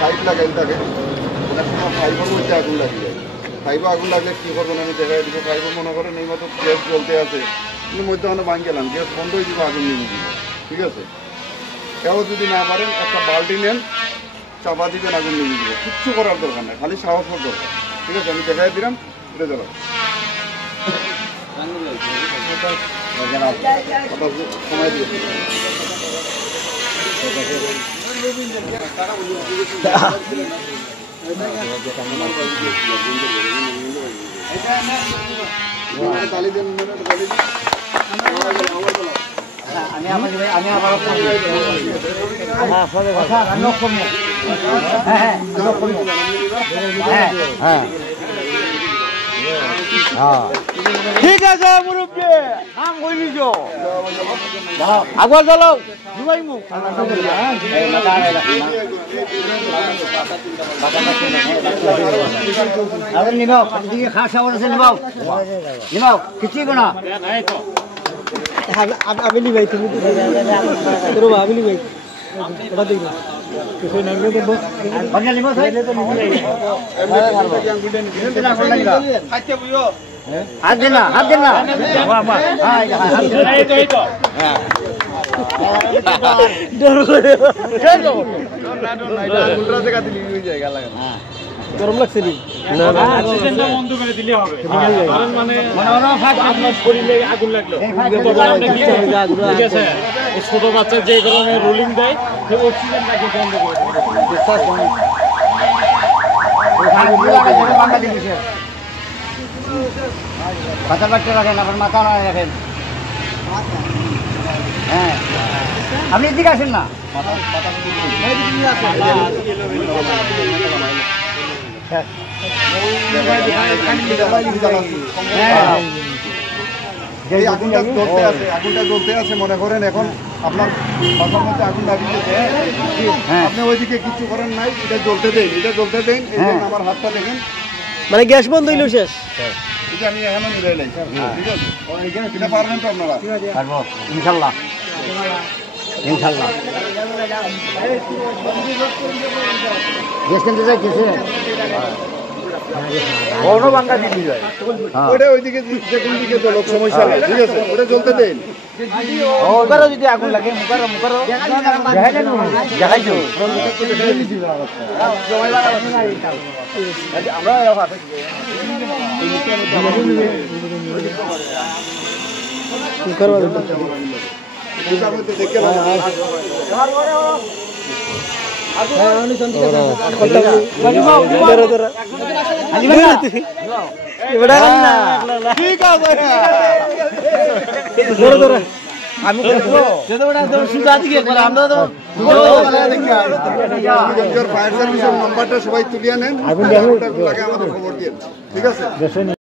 Pipe লাগাই থাকে পাইপের মধ্যে আগুন লাগে যায়। পাইপে আগুন লাগলে কী করবেন আমি দেখাই দিব। পাইপে মনে করেন এই মতো গ্যাস জ্বলতে আছে, কিন্তু মধ্যে আমরা বান গেলাম, গ্যাস বন্ধ হয়ে দিব, আগুন নিয়ে দিব। ঠিক আছে, কেউ যদি না পারেন একটা বালতি নেন, চাপা দিবেন, আগুন নিয়ে দিব। কিচ্ছু করার দরকার নাই, খালি সাহস করার দরকার। ঠিক আছে, আমি দেখাই দিলাম, উঠে গেলাম। সময় দিয়ে ঠিক আছে মুরব্বী, কাম করে দিছো। আগুয়া জ্বালাও, জুবাই মুখ। নিবাও, দিকে খাওয়া সাবান আছে, নিবাও নিবাও, কিছুই না। আবেলি ভাই, তুমি আবেলি ভাই ওটা দেখবে হাত দেন না, হাত দেন না। গরম লাগছে বন্ধ করে দিলে হবে। আগুন লাগলো ছোট বাচ্চা যে কারণে রোলিং দেয়, অক্সিজেনটাকে বন্ধ করে মাথা বাড়তে রাখেন, আপনার মাথা রাখেন। হ্যাঁ, আপনি এদিকে আসেন না। এই আগুনটা জ্বলতে আছে মনে করেন, এখন আপনার মাথার মধ্যে আগুন লাগিয়েছে, আপনি ওইদিকে কিছু করেন নাই, এটা জ্বলতে দেন, আমার হাতটা দেখেন, মানে গ্যাস বন্ধ হইল শেষ। এটা আমি এখনো মিলাই নাই। ঠিক আছে, এটা পারবেন তো আপনারা? পারবো ইনশাল্লাহ, ইনশাল্লাহ। গ্যাস কিনতে চাই কিছু ওইদিকে যেখান দিকে লোক সমস্যা নেই। ঠিক আছে, ওটা জ্বলতে দেন। মুখারও যদি আগুন লাগে, মুখারও দেখাইছো আমরা ফায়ার সার্ভিসের নাম্বারটা সবাই তুলিয়ে নেন, আমাদের খবর দিয়ে। ঠিক আছে।